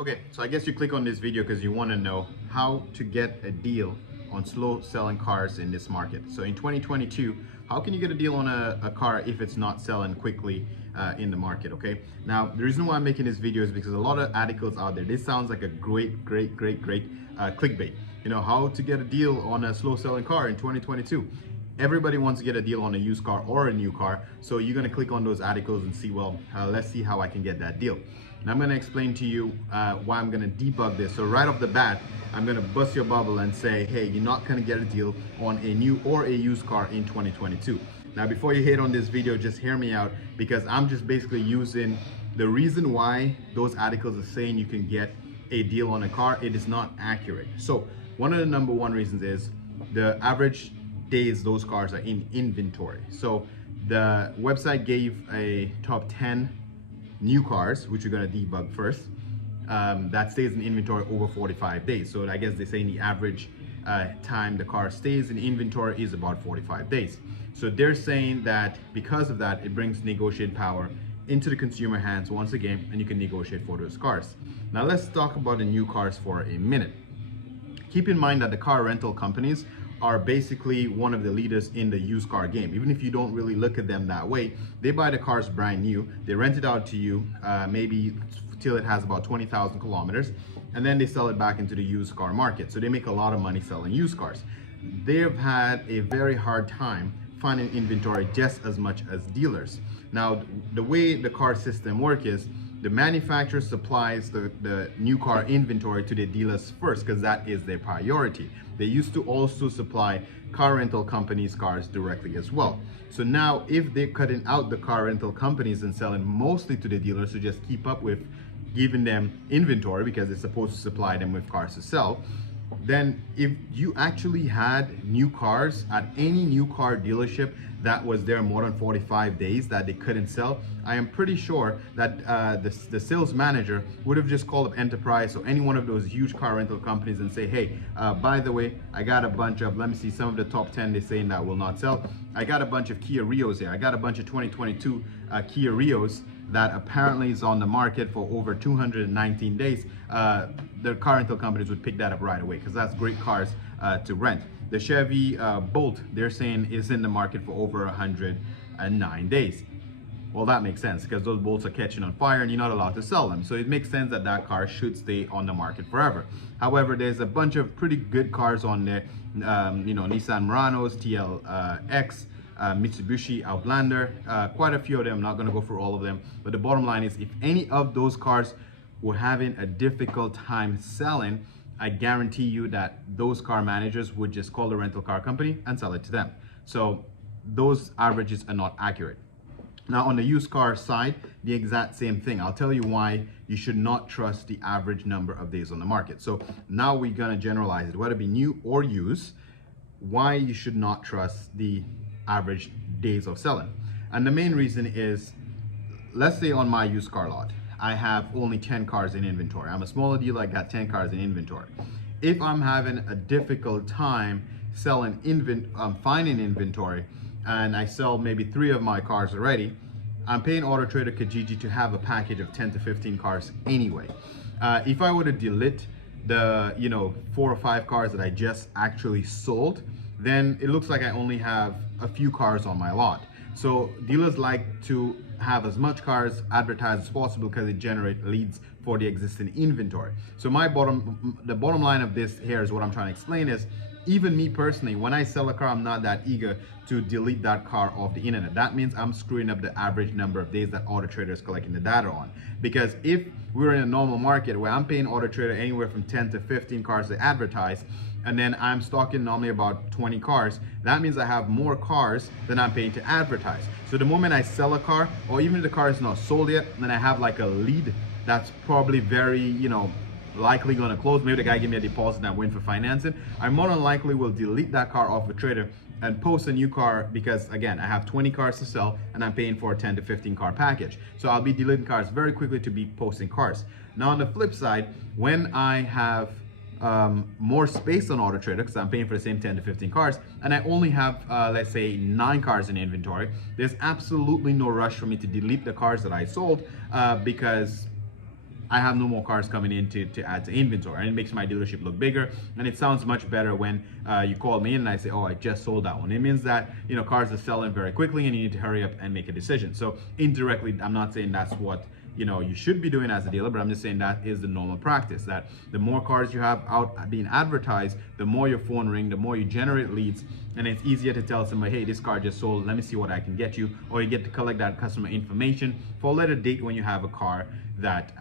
Okay, so I guess you click on this video because you want to know how to get a deal on slow selling cars in this market. So in 2022, how can you get a deal on a car if it's not selling quickly in the market, okay? Now, the reason why I'm making this video is because a lot of articles out there, this sounds like a great clickbait. You know, how to get a deal on a slow selling car in 2022. Everybody wants to get a deal on a used car or a new car, so you're going to click on those articles and see, well, let's see how I can get that deal. And I'm going to explain to you why I'm going to debug this. So right off the bat, I'm going to bust your bubble and say, hey, you're not going to get a deal on a new or a used car in 2022. Now, before you hate on this video, just hear me out, because I'm just basically using the reason why those articles are saying you can get a deal on a car. It is not accurate. So one of the number one reasons is the average days those cars are in inventory. So the website gave a top 10 new cars, which we're going to debug first, that stays in inventory over 45 days. So I guess they say the average time the car stays in inventory is about 45 days. So they're saying that because of that, it brings negotiating power into the consumer hands once again, and you can negotiate for those cars. Now let's talk about the new cars for a minute. Keep in mind that the car rental companies are basically one of the leaders in the used car game. Even if you don't really look at them that way, they buy the cars brand new, they rent it out to you, maybe till it has about 20,000 kilometers, and then they sell it back into the used car market. So they make a lot of money selling used cars. They've had a very hard time finding inventory just as much as dealers. Now, the way the car system works is the manufacturer supplies the new car inventory to the dealers first, because that is their priority. They used to also supply car rental companies cars directly as well. So now if they're cutting out the car rental companies and selling mostly to the dealers to just keep up with giving them inventory, because they're supposed to supply them with cars to sell, then if you actually had new cars at any new car dealership that was there more than 45 days that they couldn't sell, I am pretty sure that the sales manager would have just called up Enterprise or any one of those huge car rental companies and say, hey, by the way, I got a bunch of, let me see, some of the top 10 they're saying that will not sell. I got a bunch of Kia Rios here. I got a bunch of 2022 Kia Rios that apparently is on the market for over 219 days. The car rental companies would pick that up right away, because that's great cars to rent. The Chevy Bolt, they're saying, is in the market for over 109 days. Well, that makes sense, because those bolts are catching on fire and you're not allowed to sell them. So it makes sense that that car should stay on the market forever. However, there's a bunch of pretty good cars on there. You know, Nissan Muranos, TLX, Mitsubishi Outlander, quite a few of them. I'm not going to go through all of them, but the bottom line is, if any of those cars were having a difficult time selling, I guarantee you that those car managers would just call the rental car company and sell it to them. So those averages are not accurate. Now on the used car side, the exact same thing. I'll tell you why you should not trust the average number of days on the market. So now we're going to generalize it, whether it be new or used, why you should not trust the average days of selling. And the main reason is, let's say on my used car lot, I have only 10 cars in inventory. I'm a smaller dealer, I got 10 cars in inventory. If I'm having a difficult time selling finding inventory, and I sell maybe 3 of my cars already, I'm paying Auto Trader Kijiji to have a package of 10 to 15 cars anyway. If I were to delete the 4 or 5 cars that I just actually sold, then it looks like I only have a few cars on my lot. So dealers like to have as much cars advertised as possible, because it generates leads for the existing inventory. So the bottom line of this here is what I'm trying to explain is, even me personally, when I sell a car, I'm not that eager to delete that car off the internet. That means I'm screwing up the average number of days that Auto Trader is collecting the data on. Because if we're in a normal market where I'm paying Auto Trader anywhere from 10 to 15 cars to advertise, and then I'm stocking normally about 20 cars, that means I have more cars than I'm paying to advertise. So the moment I sell a car, or even if the car is not sold yet, then I have like a lead that's probably very, likely going to close. Maybe the guy gave me a deposit and I win for financing. I more than likely will delete that car off the trader and post a new car, because again, I have 20 cars to sell and I'm paying for a 10 to 15 car package. So I'll be deleting cars very quickly to be posting cars. Now on the flip side, when I have more space on Auto Trader, because I'm paying for the same 10 to 15 cars, and I only have let's say 9 cars in inventory, there's absolutely no rush for me to delete the cars that I sold, because I have no more cars coming in to add to inventory, and it makes my dealership look bigger. And it sounds much better when you call me in and I say, oh, I just sold that one. It means that, you know, cars are selling very quickly and you need to hurry up and make a decision. So indirectly, I'm not saying that's what, you know, you should be doing as a dealer, but I'm just saying that is the normal practice, that the more cars you have out being advertised, the more your phone ring, the more you generate leads, and it's easier to tell somebody, hey, this car just sold, let me see what I can get you. Or you get to collect that customer information for a later date when you have a car that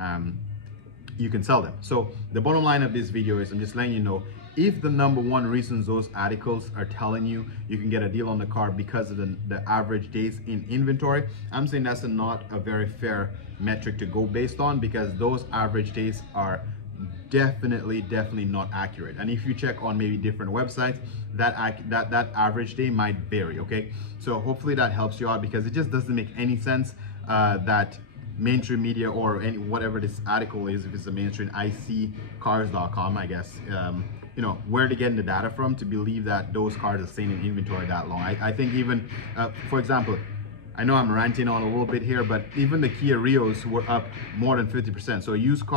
you can sell them. So the bottom line of this video is I'm just letting you know, if the number one reasons those articles are telling you you can get a deal on the car because of the average days in inventory, I'm saying that's not a very fair metric to go based on, because those average days are definitely not accurate. And if you check on maybe different websites, that average day might vary. Okay, so hopefully that helps you out, because it just doesn't make any sense that mainstream media or any whatever this article is, if it's a mainstream iseecars.com, I guess, you know, where to get the data from to believe that those cars are staying in inventory that long. I think even for example, I know I'm ranting on a little bit here, but even the Kia Rios were up more than 50%. So a used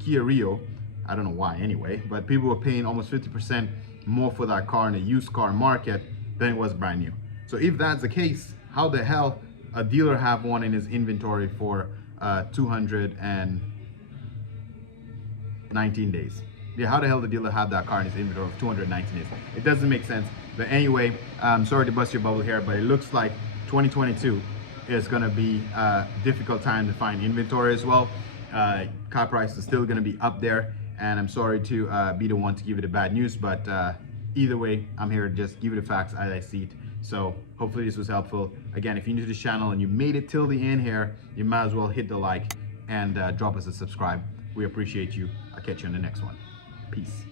Kia Rio, I don't know why anyway, but people were paying almost 50% more for that car in the used car market than it was brand new. So if that's the case, how the hell a dealer have one in his inventory for 219 days? Yeah, how the hell the dealer have that car in his inventory of 219 days? It doesn't make sense. But anyway, sorry to bust your bubble here, but it looks like 2022 is going to be a difficult time to find inventory as well. Car prices are still going to be up there, and I'm sorry to be the one to give you the bad news, but either way, I'm here to just give you the facts as I see it. So hopefully this was helpful. Again, if you're new to this channel and you made it till the end here, you might as well hit the like and drop us a subscribe. We appreciate you. I'll catch you on the next one. Peace.